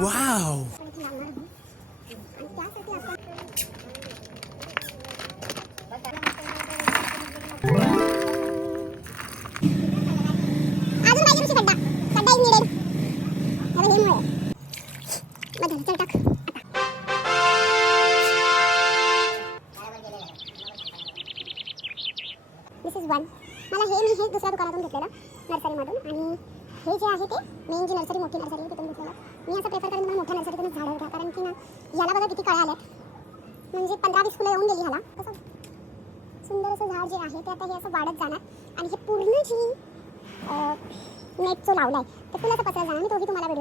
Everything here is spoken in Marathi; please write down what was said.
वाव. This is one. मला मी हे दुसऱ्या दुकानातून घेतलेलं नर्सरीमधून, आणि हे जे आहे ते मेन जी नर्सरी मोठी नर्सरी आहे तिथून घेतलेलं. मी असं प्रेफर करेन मला मोठ्या नर्सरीतूनच झाडं घ्या, कारण की ना याला बघा किती कळ्या आल्यात, म्हणजे 15-20 फुलं येऊन गेली ह्याला. कसं सुंदर असं झाड जे आहे ते आता हे असं वाढत जाणार, आणि हे पूर्ण जी नेट जो लावला आहे ते फुलाचा पसरा जाणार. मी तोही तुम्हाला व्हिडिओ